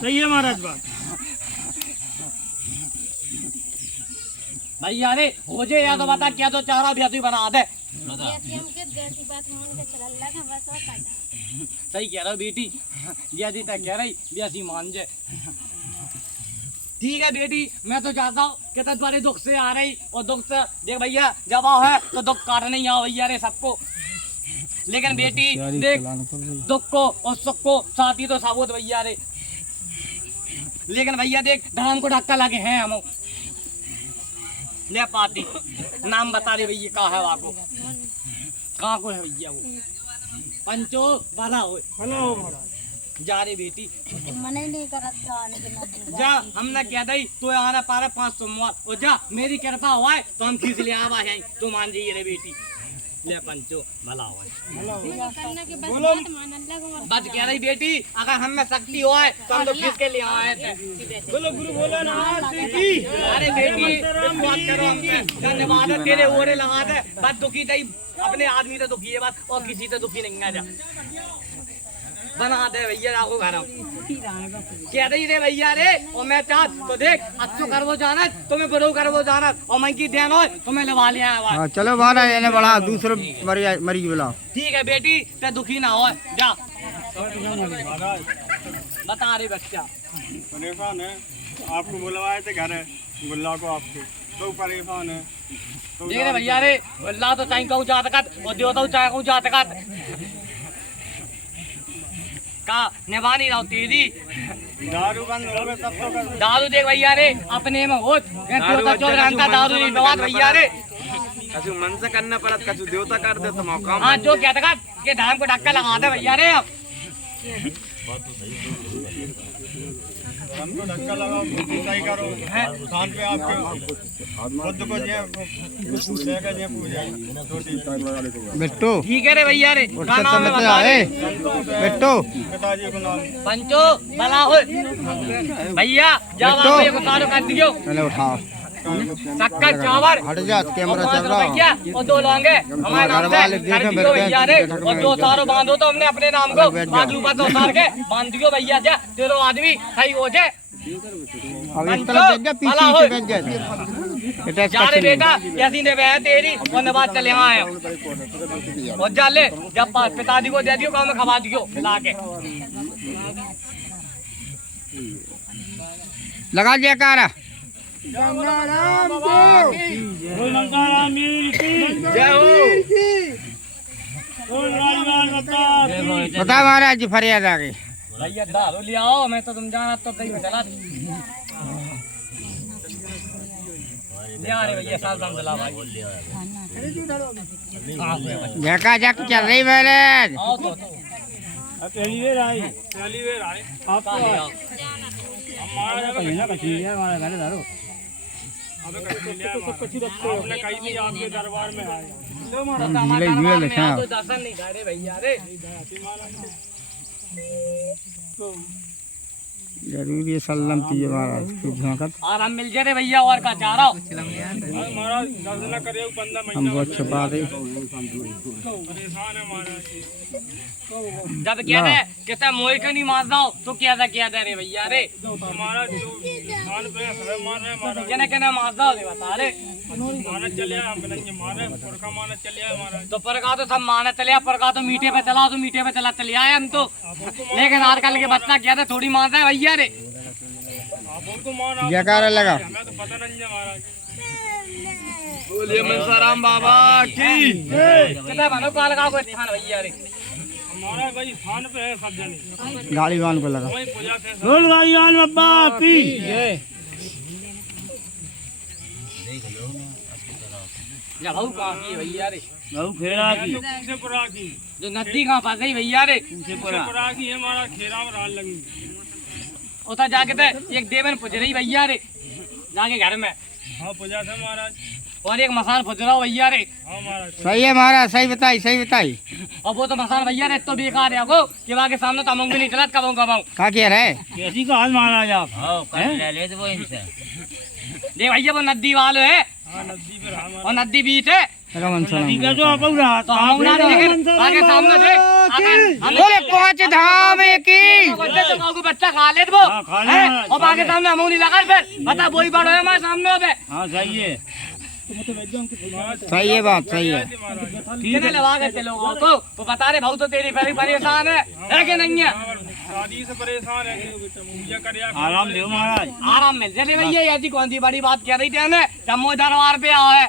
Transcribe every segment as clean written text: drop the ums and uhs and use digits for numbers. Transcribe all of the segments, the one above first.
सही है महाराज बात। भाई यारे हो जे या तो बता क्या तो चारा भी ऐसी बना दे। सही कह रहा बेटी, यदि तक कह रही भी मान जाए। ठीक है बेटी, मैं तो चाहता हूँ कि तुम्हारे दुख से आ रही और दुख से देख भैया जब आओ है तो दुख काटने ही आओ भैया रे सबको। लेकिन बेटी देख दुख को और सुख को साथी तो साबुत भैया रे। लेकिन भैया देख धर्म को धक्का लगे हैं हम ले पाती नाम बता रहे भैया कहाँ है वाको कहाँ को है भैया वो पंचो भला हो महाराज। जा रे बेटी मना ही नहीं करत जा हमने क्या दई तो आना पारा 5 सोमवार और जा मेरी कृपा हुआ है तो हम खींच ले आवा है तो मान जाइए रे बेटी ले पंचो भला हुआ बच क्या रही बेटी अगर हम में शक्ति हुआ है तो हम तो खींच के ले आए थे। बोलो गुरु बोलो ना बेटी। अरे बेटी बात करो हमसे धन्यवाद तेरे ओरे लगा दे बस दुखी दई अपने आदमी तो दुखी है बस और किसी तो दुखी नहीं है जा बना दे भैया राखो घर कह रही रे भैया रे और मैं चाह तो देख अच्छो कर वो जाना तो मैं बड़ो कर वो जाना और मैं की ध्यान हो तो मैं लगा लिया है। चलो बारा ये बड़ा दूसरे मरीज बुलाओ। ठीक है बेटी ते दुखी ना हो जा बता रहे बच्चा परेशान है आपको बुलवाए थे घर गुल्ला को आपके तो परेशान है देख रहे भैया रे अल्लाह तो चाहे कहूँ जात और देवता चाहे कहूँ जात का निभानी रहो तेरी दारू बंद हो गए तब तो कर। दारू देख भैया रे अपने में हो दारू नहीं बवाद भैया रे कछु मन से करना पड़त कछु देवता कर दे तो मौका। हाँ जो क्या था कि धाम को धक्का लगा दे भैया रे अब हमको धक्का लगाओ सही करो स्थान पे आपके खुद को जे पूजा बिट्टू ठीक है रे भैया रे गाना में बता आए बिट्टू पिताजी को नाम पंचो भला हो भैया जब आप ये बता कर दियो पहले उठाओ शक्कर चावल हट जा कैमरा चल रहा भैया और 2 लौंगे हमारे नाम से कर दियो भैया रे और 2 सारों बांधो तो हमने अपने नाम को बाजू पर 2 सार के बांध दियो भैया जा तेरो आदमी सही हो जाए। अब इस तरह देख जा पीछे से बैठ जा जा रे बेटा कैसी ने बह तेरी और नवाज चले आए और जा ले जब पिताजी को दे दियो काम में खवा दियो खिला के लगा जयकारा बता महाराज जी फरियाद आ गई भैया दारू ले आओ मैं तो तुम जाना तो कहीं चला ले आ रे भैया साल दाम चला भाई जका जक चल रही महाराज आओ तो पहली बार आई आपको हमारा कहीं कहीं है हमारा घर दारू अबे कहीं आपने कहीं नहीं आपके दरबार में आए तो दर्शन नहीं करे भैया रे जरूरी सल्लम की महाराज और हम मिल जाए भैया और का चाह रहा हूँ महाराज दर्शन करे 15 महीना हम बहुत छुपा दे परेशान है महाराज जब क्या है कहता मोह क्यों नहीं मार दो तो क्या था रे भैया रे हमारा जो खान पे है मार रहे हमारा कहना मार दो बता रे माना चले हम नहीं मारे पुरखा माना चले हमारा तो परका तो सब माना चले परका तो मीठे पे चला तो मीठे पे चला चले आए हम तो लेकिन आजकल के बच्चा क्या था थोड़ी मारता है भैया रे आप उनको मार जयकारा लगा हमें तो पता नहीं है महाराज बोलिए मनसाराम बाबा की कहता बनो काल का कोई ध्यान भैया रे हमारा भाई स्थान पे है सब जने गाड़ी वान को लगा वही पूजा से बोल भाई आन बाबा की या भाऊ कहाँ की भैया रे बहु खेड़ा की से पुरा की जो नदी कहाँ फंस गई भैया रे से पुरा की है हमारा खेरा में राल लगी उधर जाके तो एक देवन पुज रही भैया रे जाके घर में हाँ पूजा से महाराज और एक मसान पुज रहा हो भैया रे हाँ महाराज सही है महाराज सही बताई और वो तो मसान भैया रे तो बेकार है वो कि वहाँ के सामने तो अमंग भी नहीं चला कबाऊ क्या कह रहे कैसी का हाल महाराज आप देख भैया वो नदी वाले है और नदी बीच है रमन सलाम ठीक है जो आप रहा तो हम उड़ा लेकिन आगे सामने देख बोले 5 धाम की बच्चे तो काऊ को बच्चा खा ले वो हाँ, खा ले, हैं? हाँ, और आगे सामने हम नहीं लगा फिर बता वही बड़ो है हमारे सामने अबे हाँ सही है सही है बात सही है कितने लगा के चलो तो बता रहे भाऊ तो तेरी फेरी परेशान है कि नहीं है शादी से परेशान है पूजा कर आराम दो महाराज आराम मिल चले भैया ऐसी कौन सी बड़ी बात कह रही थी हमें जम्मू दरबार पे आओ है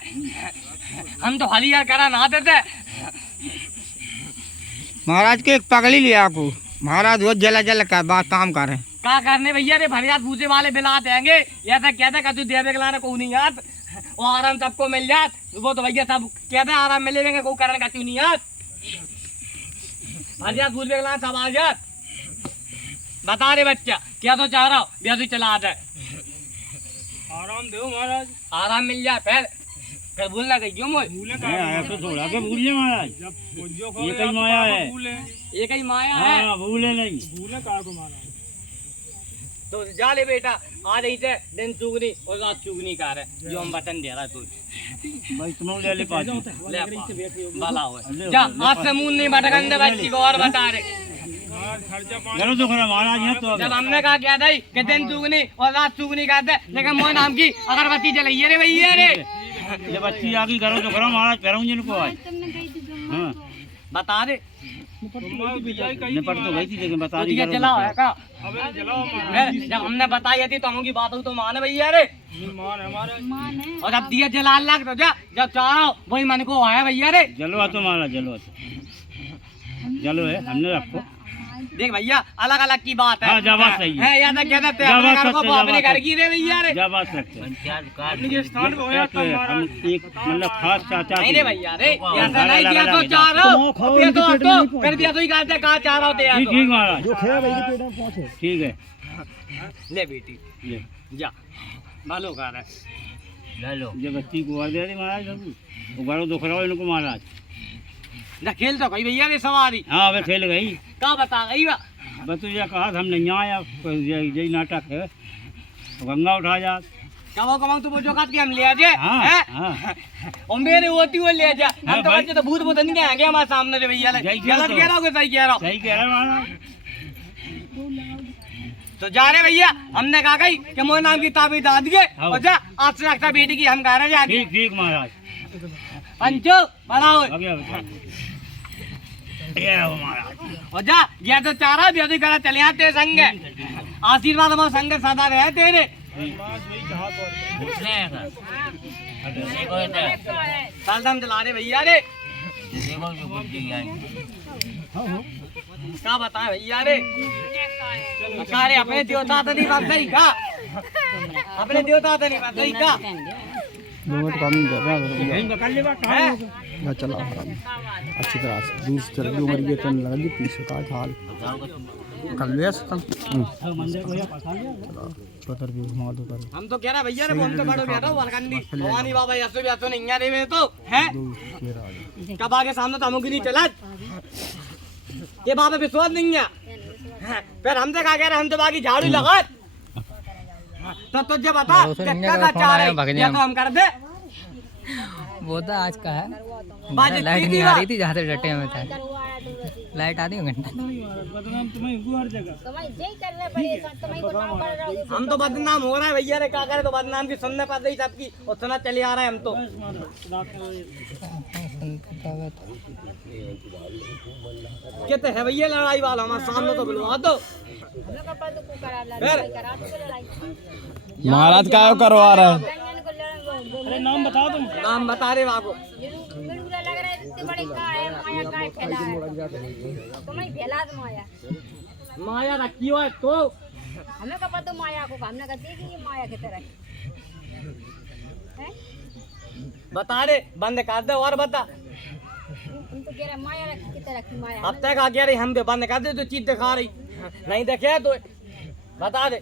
हम तो खाली यार करा नहाते थे महाराज के एक पगड़ी लिया आपको महाराज वो जला जला का बात काम कर रहे हैं क्या करने भैया रे फरियाद पूछे वाले बिला देंगे ऐसा कहते का तू देवे गलाना को नहीं याद वो आराम सबको मिल जात वो तो भैया सब कहते आराम मिल लेंगे को करने का क्यों नहीं याद फरियाद पूछ गलाना सब आ जात बता रे बच्चा क्या तो चाह रहा हो ब्याह चला दे आराम दो महाराज आराम मिल जाए फिर भूलना कहीं क्यों मोय आया तो थोड़ा के भूलिए महाराज ये कई माया है ये कहीं माया है हाँ भूले नहीं भूले कहा को महाराज तो जा ले बेटा आज ही से दिन चुगनी और रात चुगनी कर है जो हम वचन दे रहा तू भाई तुम ले ले पास ले बाला हो जा आज से मुंह नहीं भटकन दे बच्ची को और बता रहे चलो तो खरा महाराज है तो जब हमने कहा क्या था कि दिन चुगनी और रात चुगनी कहते लेकिन मोह नाम की अगरबत्ती जलाइए रे भैया रे ये बच्ची आगे करो तो करो महाराज करूँ जिनको आज हाँ बता दे निपट तो गई थी लेकिन बता दी जला है का जब हमने बताई थी तो हमकी बात हो तो माने भैया रे और अब दिया जला लग तो जा जब चाहो वही मन को आया भैया रे जलो तो महाराज जलो है हमने रखो देख भैया अलग अलग की बात है हाँ, जा बात सही है। या तो कहते हैं अपने घर को अपने घर की रे भैया रे क्या बात रखते हम एक मतलब खास चाचा नहीं रे भैया रे ऐसा नहीं किया तो चाह रहा हूँ ये तो हटो फिर भी तो ही कहते कहा चाह रहा होते यार ठीक महाराज जो खेया भाई के पेट में पहुंचे ठीक है ले बेटी ले जा भालो कर है ले लो ये बच्ची को और दे दे महाराज वो गाड़ो दुख रहा हो इनको महाराज ना खेल तो गई भैया रे सवारी हाँ अबे खेल गई का बता गई बा बस तुझे कहा था हम नहीं आया यही नाटक है तो गंगा उठा जा कमाओ तो वो जो काट के हम ले आजे हाँ, हाँ। और मेरे होती हुए ले जा हम हाँ, तो बच्चे तो भूत नहीं आ गया हमारे सामने रे भैया सही गलत कह रहा हूँ सही कह रहा हूँ सही कह रहे महाराज तो जा रहे भैया हमने कहा गई कि मोह नाम की ताबीज आ दिए और जा आज से रखता बेटी की हम कह रहे हैं ठीक ठीक महाराज पंचो बड़ा हो ये हो महाराज और जा ये तो चारा भी करा चले आते संग आशीर्वाद हमारा संग सदा रहे तेरे सालदम चला रहे भैया रे क्या बताए भैया रे अरे अपने देवता तो नहीं बात सही का अपने देवता तो नहीं बात सही का बहुत काम नहीं कर रहा ना चला अच्छी तरह से दूर से चल जो मर गए तन लगा पीछे का हाल कर लिया सब पत्थर भी घुमा दो कर हम तो कह रहा भैया रे हम तो बड़ो बैठा वलकंडी भवानी बाबा ऐसे भी ऐसे नहीं आ रहे तो हैं कब आगे सामने तो हमको नहीं चला ये बाबा विश्वास नहीं है फिर हमसे कहा कह रहे हम तो बाकी झाड़ू लगा तो तुझे बता क्या का चाह रहे या तो हम कर दे वो तो आज का है बात लाइट नहीं आ रही थी जहाँ से डटे हुए थे लाइट आ रही है घंटा हम तो बदनाम हो रहा है भैया रे क्या करे तो बदनाम की सुनने पड़ रही सबकी और सुना चले आ रहा है हम तो कहते है भैया लड़ाई वाला हमारे सामने तो बुलवा दो महाराज का करवा रहा है अरे नाम बता तुम नाम बता रहे बाबू माया रखी हो तो हमें का पता माया को हमने का देखी ये माया की तरह है बता रहे बंद कर दे और बता हम तो कह रहे माया रखी की तरह की माया अब तक आ गया रही हम बंद कर दे तो चीज दिखा रही नहीं देखे तो बता दे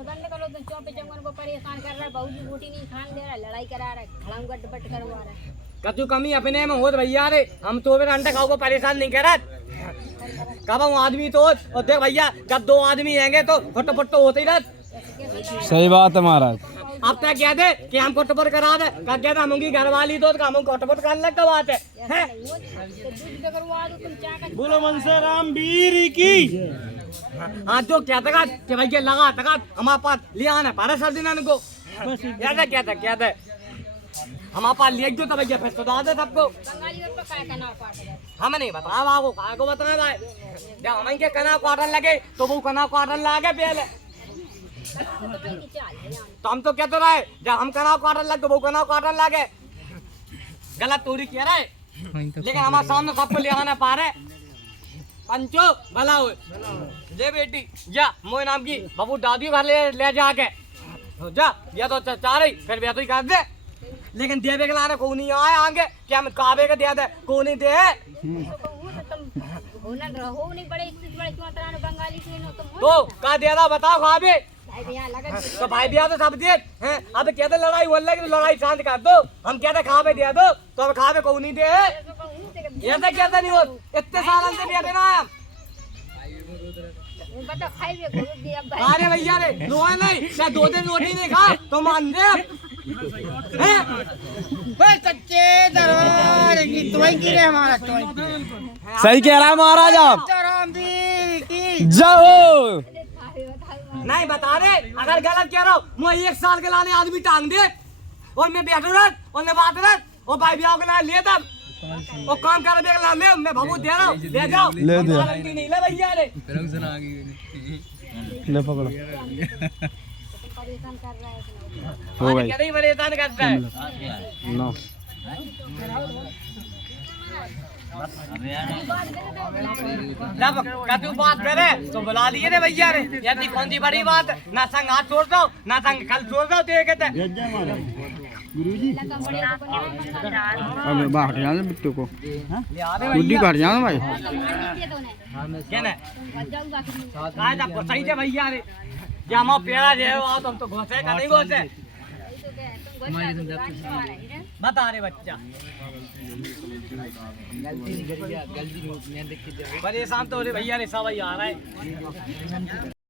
बंद करो तो चौपे चमन को परेशान कर रहा है बहू की रोटी नहीं खान दे रहा है लड़ाई करा रहा है खड़ाऊ गट करवा रहा है कतु कमी अपने में हो भैया रे हम तो अंडा खाओ को परेशान नहीं कर रहा कब हम आदमी तो और देख भैया जब दो आदमी आएंगे तो फटो फटो होते ही रहते सही बात है महाराज अब तक कह दे कि हम कोटपट करा दे, कह कहता हम उनकी घरवाली दो तो हम कोटपट करने लग बात है बोलो मनसा राम वीर की। हाँ जो कहता था कि भैया लगा तक हमारे पास ले आना पारा सर दिन को ऐसा कहता हमारे पास ले दो तो भैया फिर सुधा दे सबको। हमें नहीं बता बाबू कहा को बता भाई, जब हमें के कना क्वार्टर लगे तो वो कना क्वार्टर लागे पहले तो हम तो कहते रहे जब हम कना क्वार्टर लगे वो कना क्वार्टर लागे। गलत तोड़ी कह रहे लेकिन हमारे सामने सबको ले आना पा रहे। पंचो भला हुए ले बेटी जा मोए नाम की बाबू दादी घर ले जाके जा या तो चाह रही फिर भी तो ही कर दे, लेकिन देवे के लाने को नहीं आए आगे क्या हम काबे के दे दे को नहीं दे तो का दे रहा बताओ काबे तो भाई बिया तो सब दे हैं। अब कहते लड़ाई बोल रहे लड़ाई शांत कर दो, हम कहते खावे दे दो तो अब खावे को नहीं दे ऐसा कहते नहीं हो इतने साल से बैठे ना हम। अरे भैया रे लोहे नहीं क्या 2 दिन रोटी नहीं खा तो मान दे सच्चे दरबार की तुम्हें की रे हमारा सही कह रहा है महाराज आप। जाओ नहीं बता रहे अगर गलत कह रहा हूँ मैं 1 साल के लाने आदमी टांग दे और मैं बैठू रह और मैं बात रह और भाई ब्याह के लाने ले तब और काम कर ले मैं भभूत दे रहा हूँ ले जाओ ले दे नहीं ले भैया रे ले पकड़ो हो गई क्या नहीं परेशान करता है नो जब कदू बात करे तो बुला लिए रे भैया रे, यदि कौन सी बड़ी बात ना संग हाथ छोड़ दो ना संग कल छोड़ दो देखते अब बाहर जाने बिट्टू को गुड्डी काट जाना भाई क्या ना आज आपको सही से भैया रे या हम पेड़ा जे हो तुम तो घोसे का नहीं घोसे बता रहे बच्चा परेशान तो रे भैया रे सब आ रहा है।